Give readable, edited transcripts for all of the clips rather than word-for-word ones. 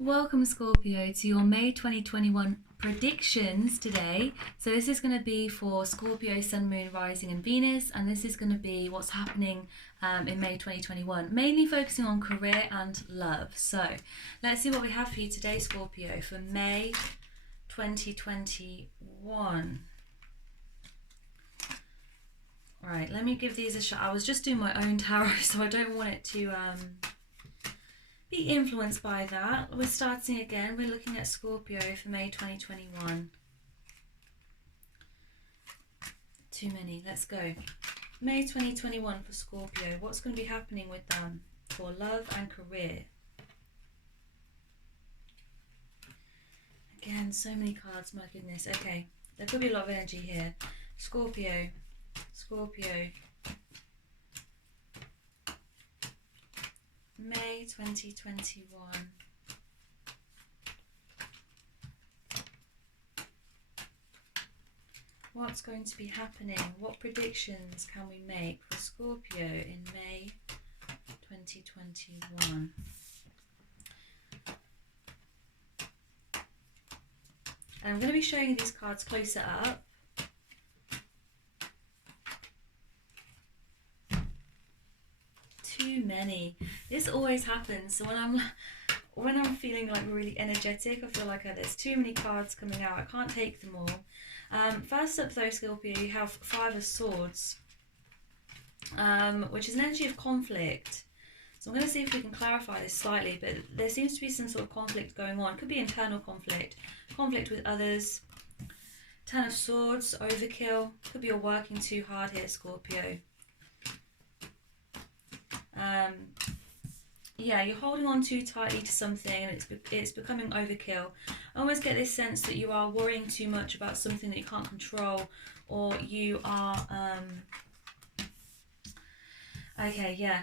Welcome Scorpio to your May 2021 predictions today. So this is going to be for Scorpio, Sun, Moon, Rising and Venus, and this is going to be what's happening in May 2021, mainly focusing on career and love. So let's see what we have for you today, Scorpio, for May 2021. All right, let me give these a shot. I was just doing my own tarot, so I don't want it to be influenced by that. We're starting again. We're looking at Scorpio for May 2021. Too many. Let's go. May 2021 for Scorpio. What's going to be happening with them for love and career? Again, so many cards. My goodness. Okay. There could be a lot of energy here. Scorpio. Scorpio. May 2021. What's going to be happening? What predictions can we make for Scorpio in May 2021? And I'm going to be showing you these cards closer up. Too many. This always happens. So when I'm feeling like really energetic, I feel like there's too many cards coming out. I can't take them all. First up though, Scorpio, you have Five of Swords, which is an energy of conflict. So I'm going to see if we can clarify this slightly, but there seems to be some sort of conflict going on. Could be internal conflict, conflict with others. Ten of Swords, overkill. Could be you're working too hard here, Scorpio. Yeah, you're holding on too tightly to something and it's becoming overkill. I almost get this sense that you are worrying too much about something that you can't control, or you are okay, yeah.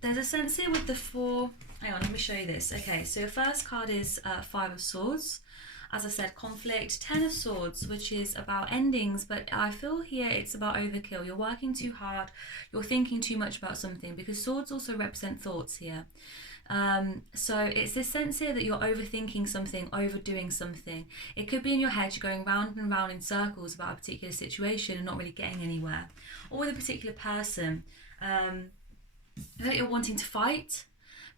There's a sense here with the four. Hang on, let me show you this. Okay, so your first card is Five of Swords. As I said, conflict. Ten of Swords, which is about endings, but I feel here it's about overkill. You're working too hard. You're thinking too much about something, because swords also represent thoughts here. So it's this sense here that you're overthinking something, overdoing something. It could be in your head, you're going round and round in circles about a particular situation and not really getting anywhere. Or with a particular person that you're wanting to fight,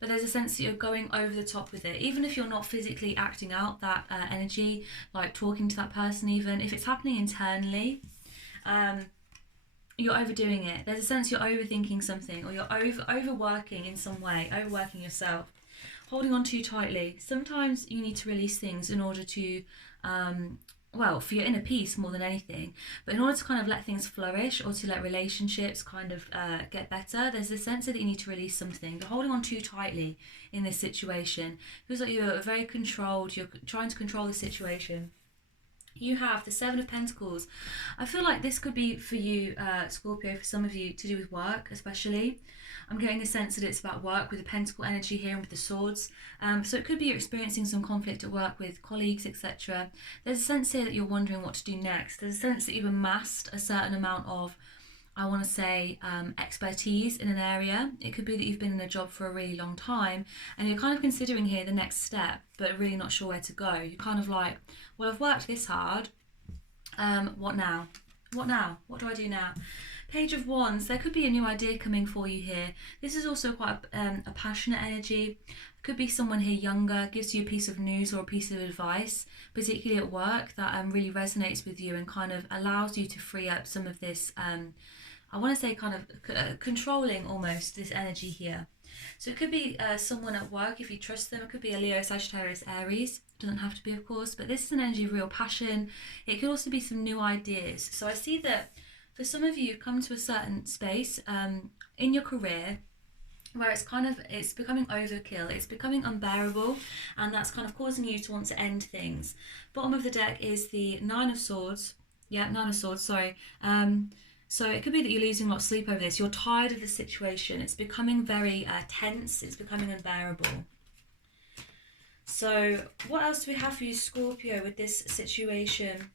but there's a sense that you're going over the top with it. Even if you're not physically acting out that energy, like talking to that person, even if it's happening internally, you're overdoing it. There's a sense you're overthinking something, or you're overworking in some way, overworking yourself, holding on too tightly. Sometimes you need to release things in order to well, for your inner peace more than anything, but in order to kind of let things flourish, or to let relationships kind of get better, there's a sense that you need to release something. You're holding on too tightly in this situation. It feels like you're very controlled, you're trying to control the situation. You have the Seven of Pentacles. I feel like this could be for you, Scorpio, for some of you, to do with work especially. I'm getting a sense that it's about work with the pentacle energy here and with the swords. So it could be you're experiencing some conflict at work with colleagues, etc. There's a sense here that you're wondering what to do next. There's a sense that you've amassed a certain amount of, I want to say, expertise in an area. It could be that you've been in a job for a really long time and you're kind of considering here the next step, but really not sure where to go. You're kind of like, well, I've worked this hard. What now? What now? What do I do now? Page of Wands. There could be a new idea coming for you here. This is also quite a passionate energy. Could be someone here younger, gives you a piece of news or a piece of advice, particularly at work, that really resonates with you and kind of allows you to free up some of this, I want to say kind of controlling almost this energy here. So it could be someone at work, if you trust them. It could be a Leo, Sagittarius, Aries. Doesn't have to be, of course, but this is an energy of real passion. It could also be some new ideas. So I see that for some of you, you've come to a certain space in your career where it's becoming overkill, it's becoming unbearable, and that's kind of causing you to want to end things. Bottom of the deck is the Nine of Swords. Yeah, Nine of Swords, sorry. So it could be that you're losing a lot of sleep over this. You're tired of the situation. It's becoming very tense. It's becoming unbearable. So what else do we have for you, Scorpio, with this situation?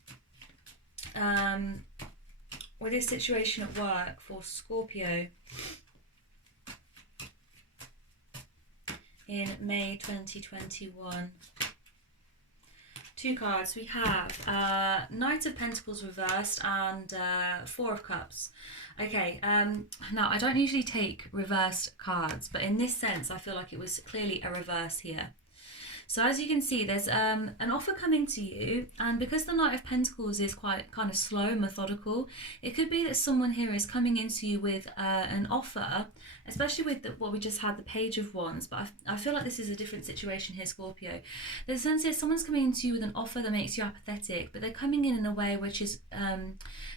With this situation at work for Scorpio. in May 2021. Two cards. We have Knight of Pentacles reversed and Four of Cups. Okay, now I don't usually take reversed cards, but in this sense I feel like it was clearly a reverse here. So as you can see, there's an offer coming to you, and because the Knight of Pentacles is quite kind of slow, methodical, it could be that someone here is coming into you with an offer, especially with what we just had, the Page of Wands, but I feel like this is a different situation here, Scorpio. There's a sense that someone's coming into you with an offer that makes you apathetic, but they're coming in a way which is,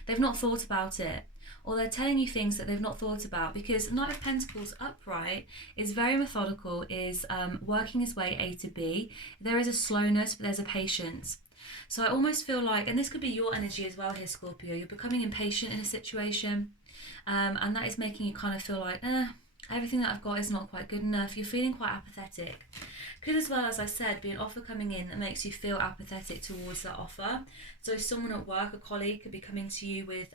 they've not thought about it, or they're telling you things that they've not thought about, because Knight of Pentacles upright is very methodical, is working his way A to B. There is a slowness, but there's a patience. So I almost feel like, and this could be your energy as well here, Scorpio, you're becoming impatient in a situation, and that is making you kind of feel like, everything that I've got is not quite good enough. You're feeling quite apathetic. Could as well, as I said, be an offer coming in that makes you feel apathetic towards that offer. So someone at work, a colleague, could be coming to you with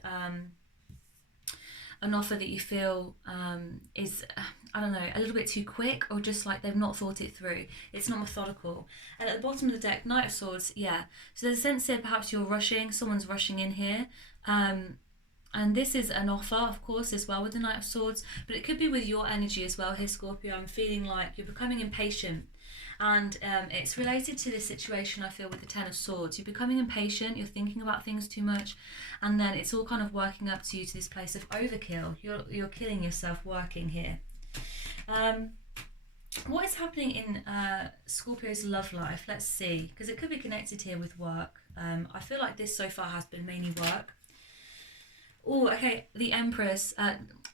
an offer that you feel is, I don't know, a little bit too quick, or just like they've not thought it through. It's not methodical. And at the bottom of the deck, Knight of Swords, yeah. So there's a sense that perhaps you're rushing, someone's rushing in here. And this is an offer, of course, as well with the Knight of Swords, but it could be with your energy as well here, Scorpio. I'm feeling like you're becoming impatient. And it's related to this situation, I feel, with the Ten of Swords. You're becoming impatient, you're thinking about things too much, and then it's all kind of working up to you to this place of overkill. You're killing yourself working here. What is happening in Scorpio's love life? Let's see, because it could be connected here with work. I feel like this so far has been mainly work. Oh, okay, the Empress,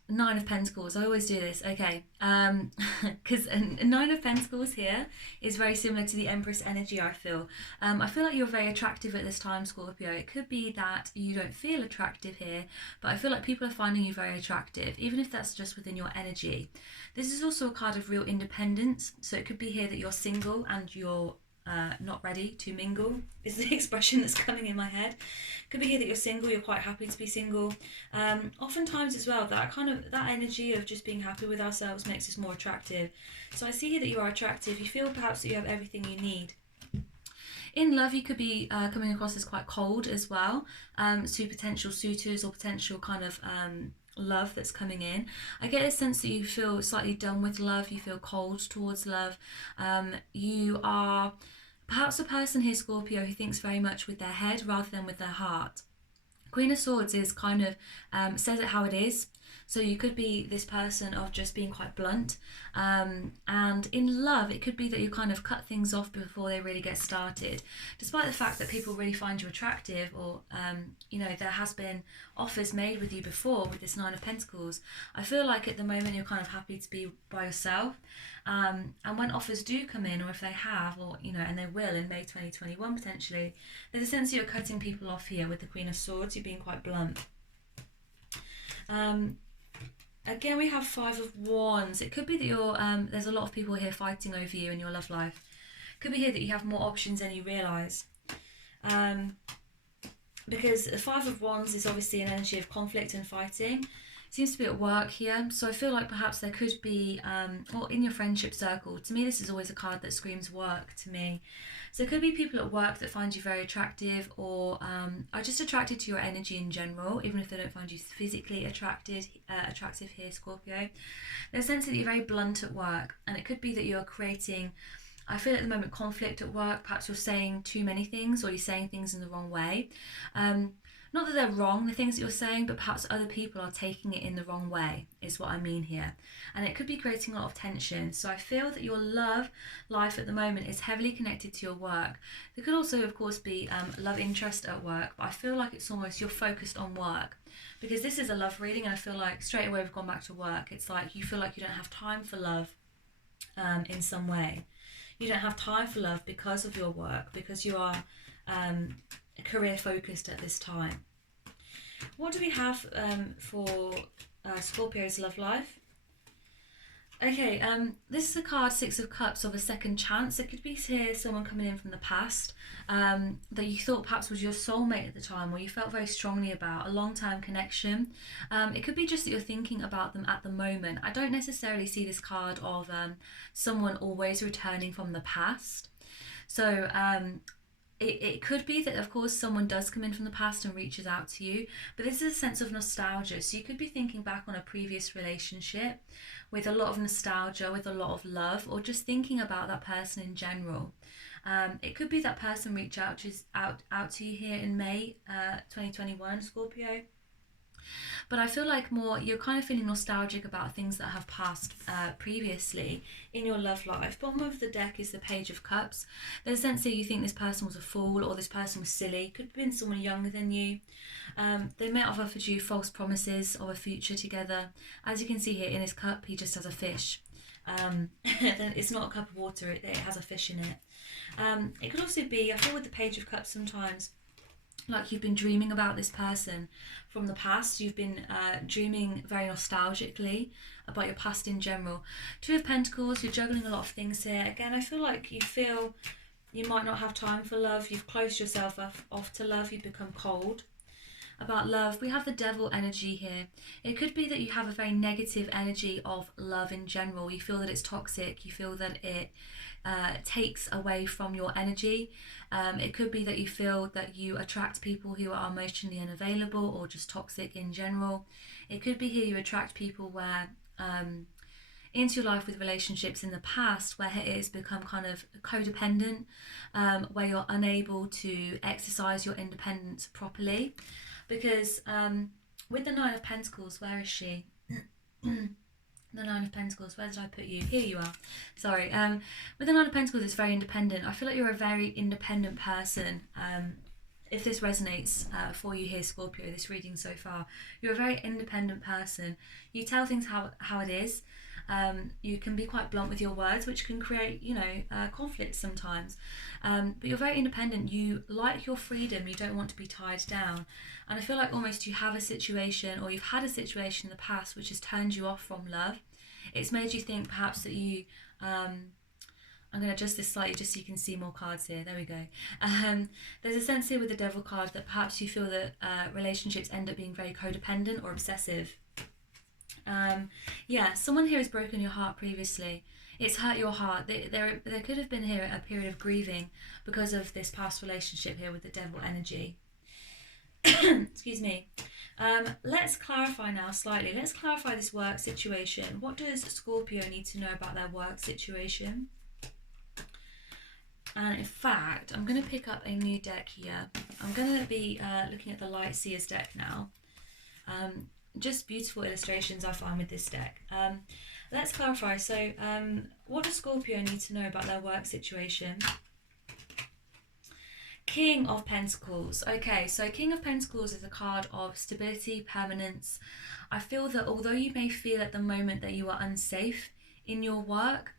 Nine of Pentacles. I always do this, okay. Because Nine of Pentacles here is very similar to the Empress energy, I feel. I feel like you're very attractive at this time, Scorpio. It could be that you don't feel attractive here, but I feel like people are finding you very attractive, even if that's just within your energy. This is also a card of real independence, so it could be here that you're single and you're not ready to mingle, is the expression that's coming in my head. Could be here that you're single, you're quite happy to be single. Oftentimes as well, that energy of just being happy with ourselves makes us more attractive. So I see here that you are attractive. You feel perhaps that you have everything you need. In love, you could be coming across as quite cold as well, to potential suitors or potential kind of love that's coming in. I get a sense that you feel slightly done with love, you feel cold towards love. You are perhaps a person here, Scorpio, who thinks very much with their head rather than with their heart. Queen of Swords is kind of says it how it is. So you could be this person of just being quite blunt. And in love, it could be that you kind of cut things off before they really get started. Despite the fact that people really find you attractive, or, you know, there has been offers made with you before with this Nine of Pentacles, I feel like at the moment you're kind of happy to be by yourself. And when offers do come in, or if they have, or, you know, and they will in May 2021 potentially, there's a sense that you're cutting people off here with the Queen of Swords. You're being quite blunt. Again, we have Five of Wands. It could be that you're there's a lot of people here fighting over you in your love life. It could be here that you have more options than you realise. Because the Five of Wands is obviously an energy of conflict and fighting. It seems to be at work here. So I feel like perhaps there could be, or in your friendship circle. To me, this is always a card that screams work to me. So it could be people at work that find you very attractive, or are just attracted to your energy in general, even if they don't find you physically attractive here, Scorpio. There's a sense that you're very blunt at work, and it could be that you're creating, I feel at the moment, conflict at work. Perhaps you're saying too many things, or you're saying things in the wrong way. Not that they're wrong, the things that you're saying, but perhaps other people are taking it in the wrong way, is what I mean here. And it could be creating a lot of tension. So I feel that your love life at the moment is heavily connected to your work. There could also, of course, be love interest at work, but I feel like it's almost you're focused on work. Because this is a love reading, and I feel like straight away we've gone back to work. It's like you feel like you don't have time for love in some way. You don't have time for love because of your work, because you are career focused at this time. What do we have for Scorpio's love life? Okay, this is a card, Six of Cups, of a second chance. It could be here someone coming in from the past that you thought perhaps was your soulmate at the time, or you felt very strongly about, a long-term connection. It could be just that you're thinking about them at the moment. I don't necessarily see this card of someone always returning from the past. So it could be that, of course, someone does come in from the past and reaches out to you, but this is a sense of nostalgia. So you could be thinking back on a previous relationship with a lot of nostalgia, with a lot of love, or just thinking about that person in general. It could be that person reach out to you here in May 2021, Scorpio. But I feel like more you're kind of feeling nostalgic about things that have passed previously in your love life. Bottom of the deck is the Page of Cups. There's a sense that you think this person was a fool or this person was silly. Could have been someone younger than you. They may have offered you false promises of a future together. As you can see here in his cup, he just has a fish. Then it's not a cup of water, it has a fish in it. It could also be, I feel with the Page of Cups sometimes, like you've been dreaming about this person from the past. You've been dreaming very nostalgically about your past in general. Two of Pentacles, you're juggling a lot of things here. Again, I feel like you feel you might not have time for love. You've closed yourself off to love. You've become cold about love. We have the Devil energy here. It could be that you have a very negative energy of love in general. You feel that it's toxic. You feel that it takes away from your energy. It could be that you feel that you attract people who are emotionally unavailable or just toxic in general. It could be here you attract people where into your life with relationships in the past where it has become kind of codependent, where you're unable to exercise your independence properly. Because with the Nine of Pentacles, where is she? The Nine of Pentacles, where did I put you? Here you are. Sorry. With the Nine of Pentacles, it's very independent. I feel like you're a very independent person. If this resonates for you here, Scorpio, this reading so far, you're a very independent person. You tell things how it is. You can be quite blunt with your words, which can create, conflict sometimes. But you're very independent. You like your freedom. You don't want to be tied down. And I feel like almost you have a situation, or you've had a situation in the past which has turned you off from love. It's made you think perhaps that you... I'm going to adjust this slightly just so you can see more cards here. There we go. There's a sense here with the Devil card that perhaps you feel that relationships end up being very codependent or obsessive. Someone here has broken your heart previously. It's hurt your heart. There could have been here a period of grieving because of this past relationship here with the Devil energy. Excuse me. Let's clarify now slightly. Let's clarify this work situation. What does Scorpio need to know about their work situation? And in fact, I'm going to pick up a new deck here. I'm going to be looking at the Light Seers deck now. Just beautiful illustrations I find with this deck. Let's clarify. So what does Scorpio need to know about their work situation? King of Pentacles. Okay, so King of Pentacles is a card of stability, permanence. I feel that although you may feel at the moment that you are unsafe in your work,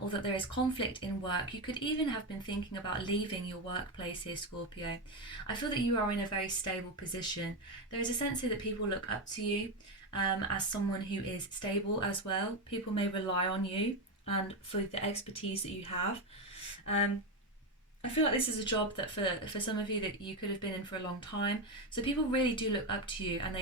or that there is conflict in work, you could even have been thinking about leaving your workplace here, Scorpio. I feel that you are in a very stable position. There is a sense here that people look up to you as someone who is stable as well. People may rely on you and for the expertise that you have. I feel like this is a job that for some of you that you could have been in for a long time. So people really do look up to you, and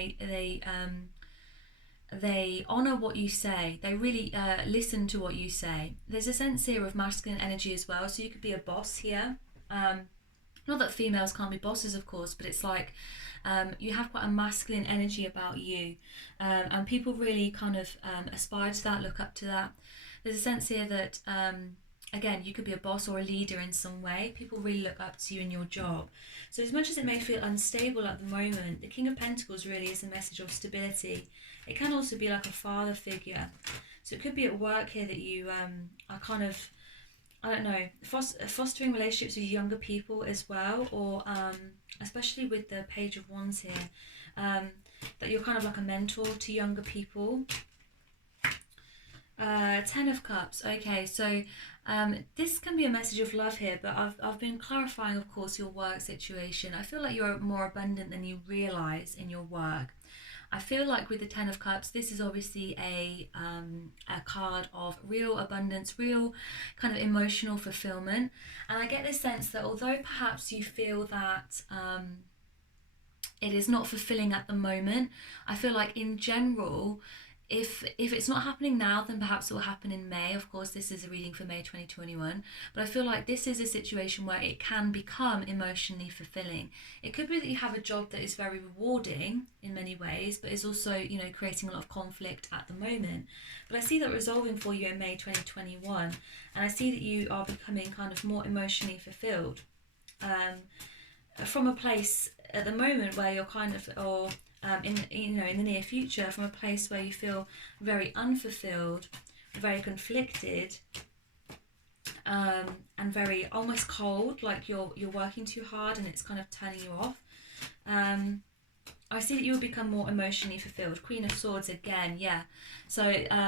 they honour what you say. They really listen to what you say. There's a sense here of masculine energy as well. So you could be a boss here. Not that females can't be bosses, of course, but it's like you have quite a masculine energy about you. And people really kind of aspire to that, look up to that. There's a sense here that... again, you could be a boss or a leader in some way. People really look up to you in your job. So as much as it may feel unstable at the moment, the King of Pentacles really is a message of stability. It can also be like a father figure. So it could be at work here that you are kind of, I don't know, fostering relationships with younger people as well, or especially with the Page of Wands here, that you're kind of like a mentor to younger people. Ten of Cups. Okay, so this can be a message of love here, but I've been clarifying, of course, your work situation. I feel like you're more abundant than you realise in your work. I feel like with the Ten of Cups, this is obviously a card of real abundance, real kind of emotional fulfillment. And I get this sense that although perhaps you feel that it is not fulfilling at the moment, I feel like in general, if it's not happening now, then perhaps it will happen in May. Of course, this is a reading for May 2021, but I feel like this is a situation where it can become emotionally fulfilling. It could be that you have a job that is very rewarding in many ways, but is also, you know, creating a lot of conflict at the moment. But I see that resolving for you in May 2021, and I see that you are becoming kind of more emotionally fulfilled from a place at the moment where you're kind of, or in the near future, from a place where you feel very unfulfilled, very conflicted, and very almost cold, like you're working too hard and it's kind of turning you off. I see that you will become more emotionally fulfilled. Queen of Swords again, yeah. So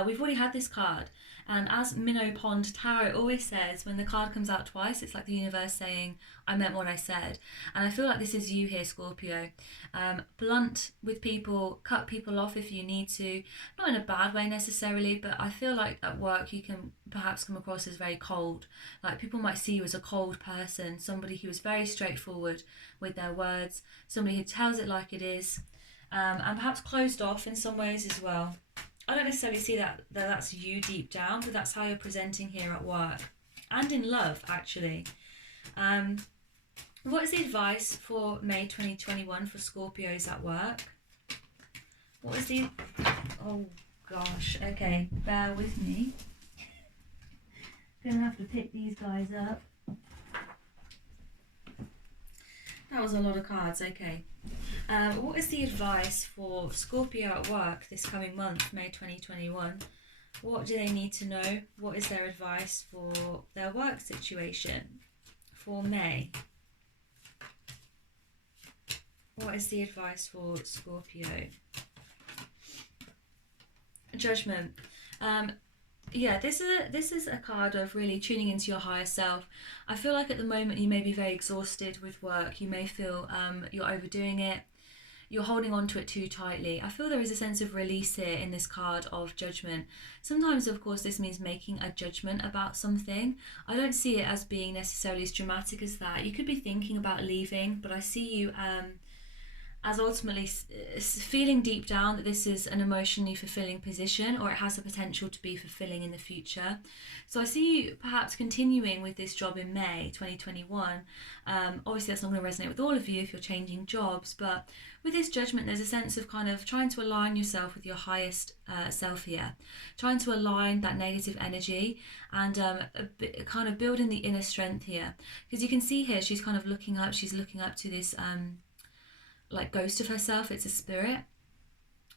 we've already had this card. And as Minnow Pond Tarot always says, when the card comes out twice, it's like the universe saying, I meant what I said. And I feel like this is you here, Scorpio. Blunt with people, cut people off if you need to. Not in a bad way necessarily, but I feel like at work you can perhaps come across as very cold. Like people might see you as a cold person, somebody who is very straightforward with their words, somebody who tells it like it is, and perhaps closed off in some ways as well. I don't necessarily see that that's you deep down, but that's how you're presenting here at work and in love, actually. What is the advice for May 2021 for Scorpios at work? What is the... Oh, gosh. Okay, bear with me. Gonna have to pick these guys up. That was a lot of cards, okay. What is the advice for Scorpio at work this coming month, May 2021? What do they need to know? What is their advice for their work situation for May? What is the advice for Scorpio? Judgment. Yeah, this is a card of really tuning into your higher self. I feel like at the moment you may be very exhausted with work. You may feel you're overdoing it. You're holding on to it too tightly. I feel there is a sense of release here in this card of judgment. Sometimes, of course, this means making a judgment about something. I don't see it as being necessarily as dramatic as that. You could be thinking about leaving, but I see you as ultimately feeling deep down that this is an emotionally fulfilling position, or it has the potential to be fulfilling in the future. So I see you perhaps continuing with this job in May 2021. Obviously that's not going to resonate with all of you if you're changing jobs, but with this judgment there's a sense of kind of trying to align yourself with your highest self here, trying to align that negative energy and kind of building the inner strength here, because you can see here she's kind of looking up, she's looking up to this like ghost of herself. It's a spirit,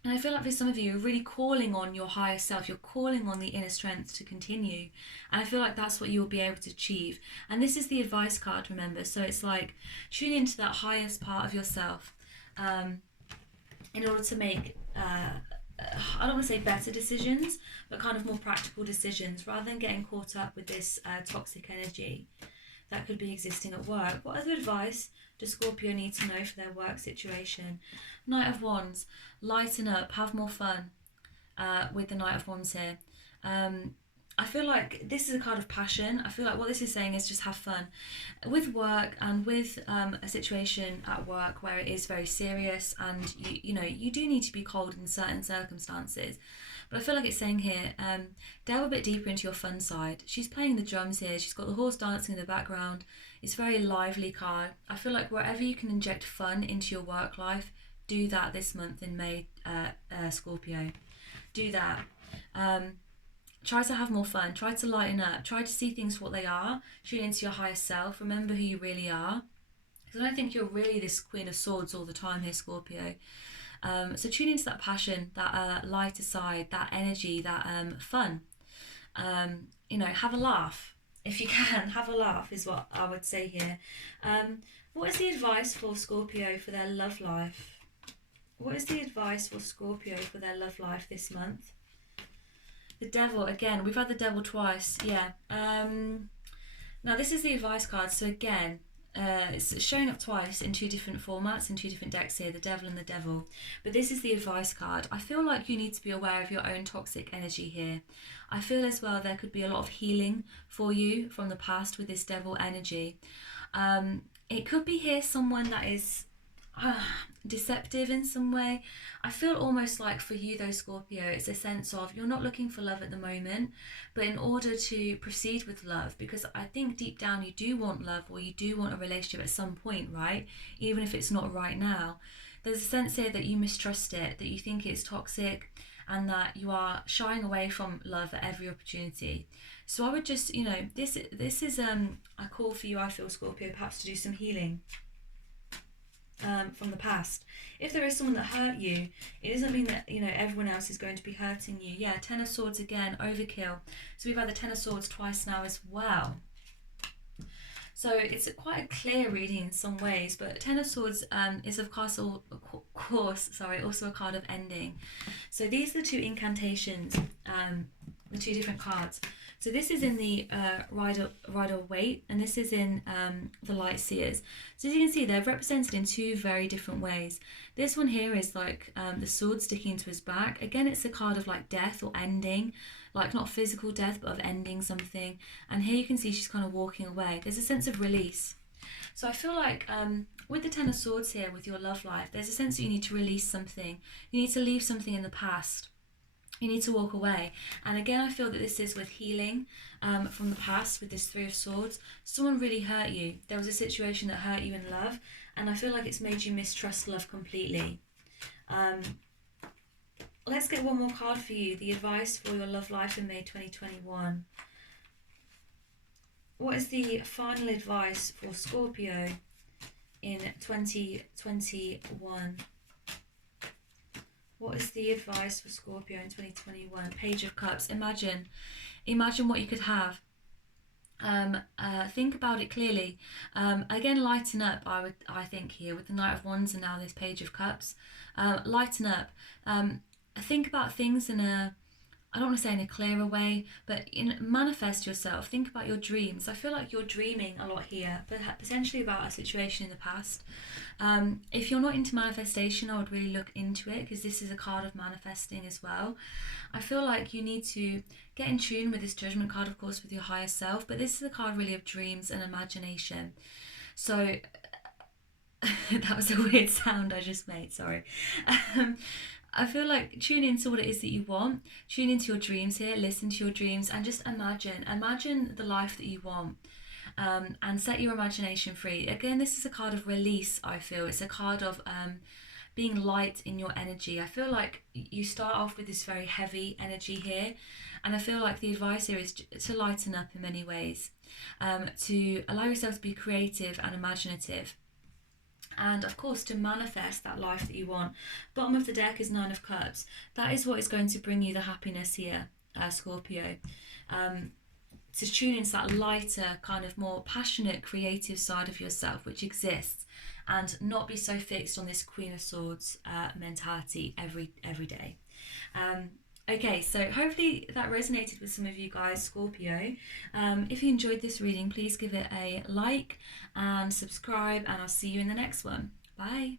and I feel like for some of you, you're really calling on your higher self, you're calling on the inner strength to continue, and I feel like that's what you'll be able to achieve. And this is the advice card, remember, so it's like tune into that highest part of yourself in order to make I don't want to say better decisions, but kind of more practical decisions, rather than getting caught up with this toxic energy that could be existing at work. What other advice does Scorpio need to know for their work situation? Knight of Wands, lighten up, have more fun with the Knight of Wands here. I feel like this is a card of passion. I feel like what this is saying is just have fun with work, and with a situation at work where it is very serious, and you do need to be cold in certain circumstances. But I feel like it's saying here, delve a bit deeper into your fun side. She's playing the drums here. She's got the horse dancing in the background. It's a very lively card. I feel like wherever you can inject fun into your work life, do that this month in May, Scorpio. Do that. Try to have more fun. Try to lighten up. Try to see things for what they are. Tune into your higher self. Remember who you really are. Because I don't think you're really this Queen of Swords all the time here, Scorpio. So tune into that passion, that lighter side, that energy, that fun. Have a laugh. If you can, have a laugh is what I would say here. What is the advice for Scorpio for their love life? What is the advice for Scorpio for their love life this month? The Devil, again, we've had the Devil twice, yeah. Now this is the advice card, so again, it's showing up twice in two different formats, in two different decks here, the Devil and the Devil. But this is the advice card. I feel like you need to be aware of your own toxic energy here. I feel as well there could be a lot of healing for you from the past with this Devil energy. It could be here someone that is deceptive in some way. I feel almost like for you though, Scorpio, it's a sense of you're not looking for love at the moment, but in order to proceed with love, because I think deep down you do want love, or you do want a relationship at some point, right? Even if it's not right now, there's a sense here that you mistrust it, that you think it's toxic, and that you are shying away from love at every opportunity. So I would just, this is a call for you, I feel, Scorpio, perhaps to do some healing from the past. If there is someone that hurt you, it doesn't mean that everyone else is going to be hurting you. Yeah, Ten of Swords again, overkill. So we've had the Ten of Swords twice now as well. So it's quite a clear reading in some ways, but Ten of Swords is of course also a card of ending. So these are the two incantations, the two different cards. So this is in the Rider-Waite, and this is in the Light Seers. So as you can see, they're represented in two very different ways. This one here is like the sword sticking to his back. Again, it's a card of like death or ending, like not physical death, but of ending something. And here you can see she's kind of walking away. There's a sense of release. So I feel like with the Ten of Swords here, with your love life, there's a sense that you need to release something. You need to leave something in the past. You need to walk away. And again, I feel that this is with healing from the past with this Three of Swords. Someone really hurt you. There was a situation that hurt you in love, and I feel like it's made you mistrust love completely. Let's get one more card for you. The advice for your love life in May 2021. What is the final advice for Scorpio in 2021? What is the advice for Scorpio in 2021? Page of Cups. Imagine what you could have. Think about it clearly. Again, lighten up. I think here with the Knight of Wands and now this Page of Cups. Lighten up. Think about things in a, I don't want to say in a clearer way, but manifest yourself. Think about your dreams. I feel like you're dreaming a lot here, but potentially about a situation in the past. If you're not into manifestation, I would really look into it, because this is a card of manifesting as well. I feel like you need to get in tune with this Judgment card, of course, with your higher self, but this is a card really of dreams and imagination. So that was a weird sound I just made, sorry. I feel like tune into what it is that you want, tune into your dreams here, listen to your dreams, and just imagine the life that you want, and set your imagination free. Again, this is a card of release, I feel. It's a card of being light in your energy. I feel like you start off with this very heavy energy here, and I feel like the advice here is to lighten up in many ways, to allow yourself to be creative and imaginative. And of course, to manifest that life that you want. Bottom of the deck is Nine of Cups. That is what is going to bring you the happiness here, Scorpio. To tune into that lighter, kind of more passionate, creative side of yourself, which exists, and not be so fixed on this Queen of Swords mentality every day. Okay, so hopefully that resonated with some of you guys, Scorpio. If you enjoyed this reading, please give it a like and subscribe, and I'll see you in the next one. Bye.